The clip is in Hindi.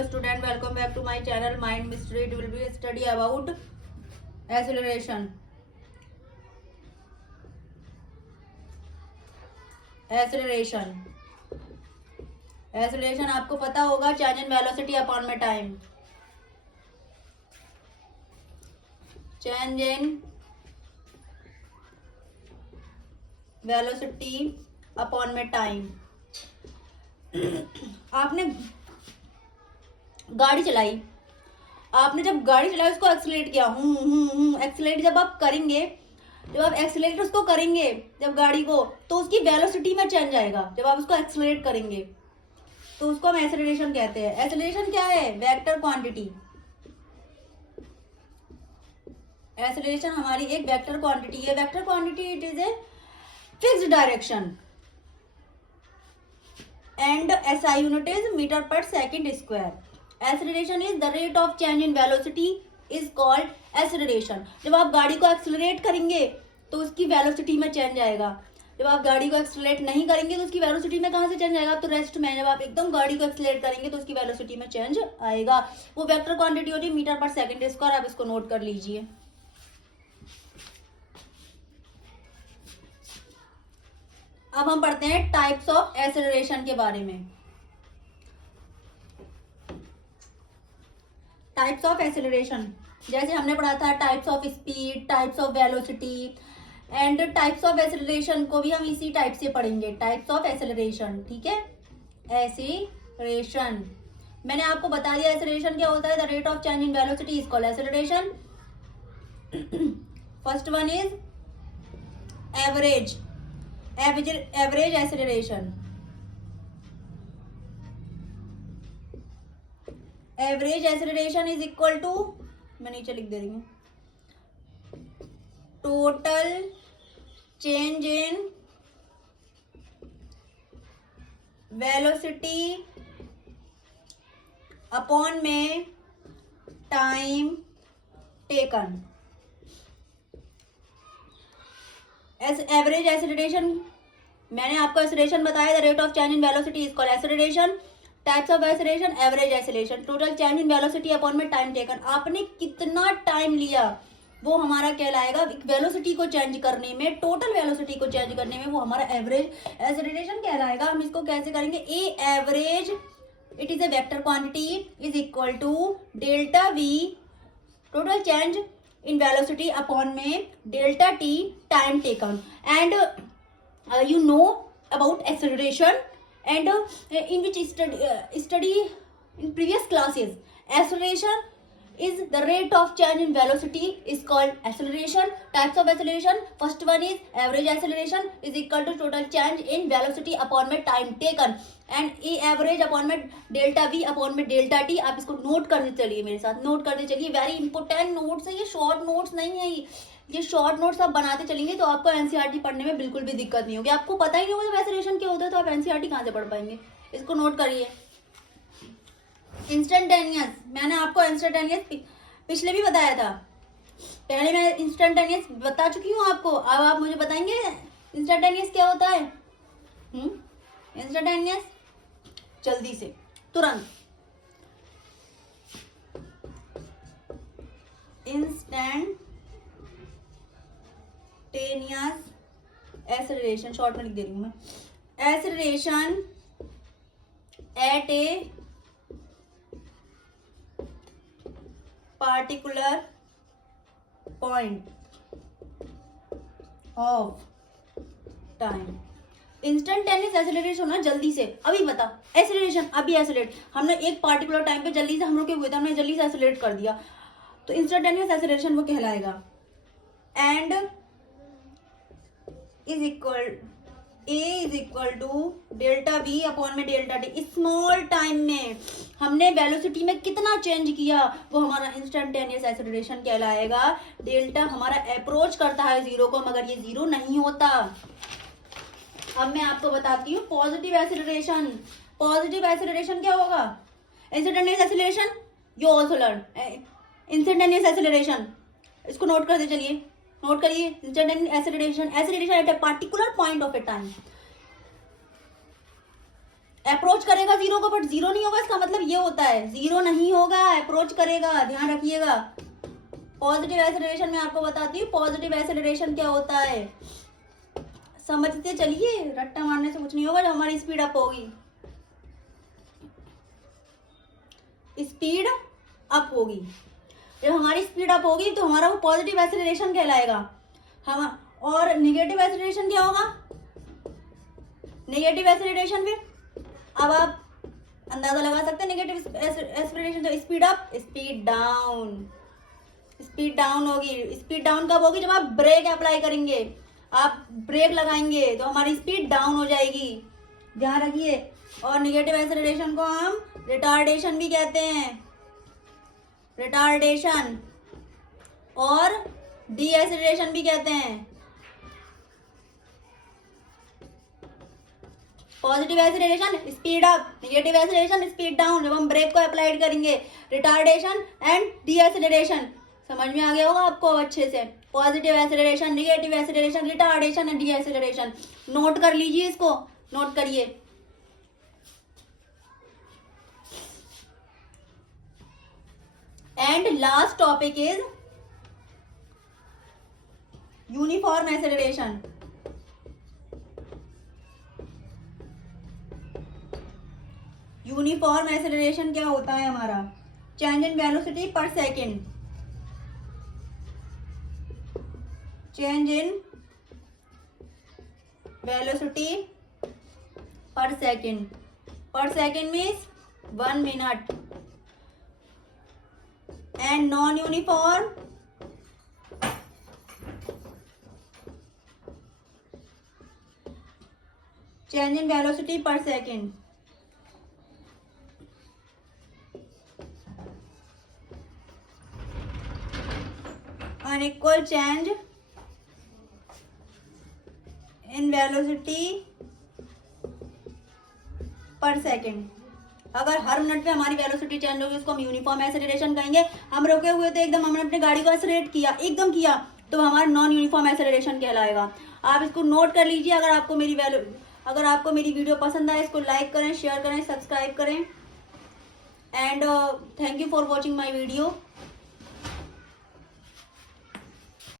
Hello student, welcome back to my channel Mind Mystery. It will be a study about acceleration. Acceleration आपको पता होगा चेंज इन वेलोसिटी अपॉन में time. Change in velocity upon में टाइम. आपने गाड़ी चलाई, आपने जब गाड़ी चलाई उसको एक्सीलरेट किया. एक्सीलरेट जब आप करेंगे, जब आप एक्सीलरेट उसको करेंगे जब गाड़ी को, तो उसकी वेलोसिटी में चेंज आएगा. जब आप उसको एक्सीलरेट करेंगे तो उसको हम एक्सेलरेशन कहते हैं. एक्सेलरेशन क्या है? Vector quantity. एक्सेलरेशन हमारी एक वेक्टर क्वांटिटी है. Vector quantity it is a fixed direction and SI unit is meter per second square. Acceleration is the rate of change in velocity is called acceleration. जब आप गाड़ी को एक्सेलरेट करेंगे तो उसकी वेलोसिटी में चेंज आएगा. जब आप गाड़ी को एक्सेलरेट नहीं करेंगे तो उसकी वेलोसिटी में कहाँ से चेंज आएगा? तो रेस्ट में. जब आप एकदम गाड़ी को एक्सेलरेट करेंगे तो उसकी वेलोसिटी में चेंज आएगा. वो वेक्टर क्वांटिटी होती है मीटर पर सेकंड स्क्वायर. आप इसको नोट कर लीजिए. अब हम पढ़ते हैं टाइप्स ऑफ एक्सेलरेशन के बारे में. टाइप्स ऑफ एक्सेलरेशन जैसे हमने पढ़ा था types of speed, types of velocity and types of acceleration को भी हम इसी टाइप से पढ़ेंगे. टाइप्स ऑफ एक्सेलरेशन, ठीक है. एक्सेलरेशन मैंने आपको बता दिया. एक्सेलरेशन क्या होता है? The rate of change in velocity is called acceleration. First one is average acceleration. Average acceleration is equal to, मैं नीचे लिख दे रही हूँ, total change in velocity upon में time taken. एवरेज एक्सेलरेशन मैंने आपको एक्सेलरेशन बताया. The rate of change in velocity is called acceleration. Types of acceleration, average acceleration, total change in velocity upon में टाइम टेकन. आपने कितना टाइम लिया वो हमारा कहलाएगा. वेलोसिटी को चेंज करने में, टोटल वेलोसिटी को चेंज करने में वो हमारा एवरेज एक्सेलरेशन कहलाएगा. हम इसको कैसे करेंगे? A average it is a vector quantity is equal to delta v total change in velocity upon में delta t time taken. And you know about acceleration and in which study in previous classes. Acceleration is the rate of change in velocity is called acceleration. Types of acceleration, first one is average acceleration is equal to total change in velocity upon में time taken and a average upon में delta v upon में delta t. आप इसको नोट करते चलिए, मेरे साथ नोट करते चलिए. वेरी इंपोर्टेंट नोट्स है ये, शॉर्ट नोट्स नहीं है ये शॉर्ट नोट्स आप बनाते चलेंगे तो आपको एनसीईआरटी पढ़ने में बिल्कुल भी दिक्कत नहीं होगी. आपको पता ही नहीं होगा एक्सेलरेशन क्या होता है तो आप एनसीईआरटी कहाँ से पढ़ पाएंगे? इसको नोट करिए. इंस्टेंटेनियस, मैंने आपको इंस्टेंटेनियस पिछले भी बताया था. पहले मैं इंस्टेंटेनियस बता चुकी हूँ आपको. अब आप मुझे बताएंगे इंस्टेंटेनियस क्या होता है? इंस्टेंटेनियस जल्दी से, तुरंत. इंस्टेंटेनियस एक्सेलरेशन, शॉर्ट में लिख दे रही हूँ मैं. Acceleration at A particular point of time. Instantaneous acceleration होना जल्दी से. अभी बता एक्सेलरेशन, अभी एक्सेलरेट हमने एक पार्टिकुलर टाइम पे जल्दी से हम लोग के हुए थे, हमने जल्दी से एक्सेलरेट कर दिया तो इंस्टेंटेनियस एक्सेलरेशन वो कहलाएगा. And is equal a is equal to delta v upon में डेल्टा टी. स्मॉल टाइम में हमने वेलोसिटी में कितना चेंज किया वो हमारा इंस्टेंटेनियस एक्सेलरेशन कहलाएगा. डेल्टा हमारा अप्रोच करता है जीरो को, मगर ये जीरो नहीं होता. अब मैं आपको बताती हूँ पॉजिटिव एक्सेलरेशन. पॉजिटिव एक्सेलरेशन क्या होगा? Instantaneous acceleration you also learn. Instantaneous acceleration इसको नोट करते चलिए, नोट करिए. Instantaneous acceleration, acceleration at a particular point of A time. Approach करेगा जीरो को, बट जीरो नहीं होगा, इसका मतलब ये होता है जीरो नहीं होगा, अप्रोच करेगा, ध्यान रखिएगा। पॉजिटिव एक्सेलरेशन में आपको बताती हूँ पॉजिटिव एक्सेलरेशन क्या होता है, समझते चलिए, रट्टा मारने से कुछ नहीं होगा। जब हमारी स्पीड अप होगी, स्पीड अप होगी, जब हमारी स्पीड अप होगी तो हमारा वो पॉजिटिव एक्सेलरेशन कहलाएगा। हम और नेगेटिव एक्सेलरेशन क्या होगा, नेगेटिव एक्सेलरेशन में अब आप अंदाजा लगा सकते हैं नेगेटिव एक्सेलरेशन, तो speed up speed down, speed down होगी। स्पीड डाउन कब होगी, जब आप ब्रेक अप्लाई करेंगे, आप ब्रेक लगाएंगे तो हमारी स्पीड डाउन हो जाएगी, ध्यान रखिए। और नेगेटिव एक्सेलरेशन को हम रिटार्डेशन भी कहते हैं, रिटार्डेशन, और डी एक्सेलरेशन भी कहते हैं। Positive acceleration speed up, negative acceleration speed down, जब हम ब्रेक को अप्लाइड करेंगे, रिटार्डेशन एंड डी एक्सेलरेशन। समझ में आ गया होगा आपको अच्छे से, positive acceleration, negative acceleration, retardation and deceleration. Note कर लीजिए, इसको नोट करिए। And last topic is uniform acceleration. Uniform acceleration क्या होता है हमारा, change in velocity per second, change in velocity per second means 1 minute. And non uniform change in velocity per second, unequal change in velocity per second. अगर हर मिनट पे हमारी वेलोसिटी चेंज होगी उसको हम यूनिफॉर्म एक्सेलरेशन कहेंगे। हम रुके हुए थे एकदम, हमने अपनी गाड़ी को एक्सेलरेट किया, एकदम किया, तो हमारा नॉन यूनिफॉर्म एक्सेलरेशन कहलाएगा। आप इसको नोट कर लीजिए। अगर आपको मेरी वीडियो पसंद आए, इसको लाइक करें, शेयर करें, सब्सक्राइब करें। And thank you for watching my video.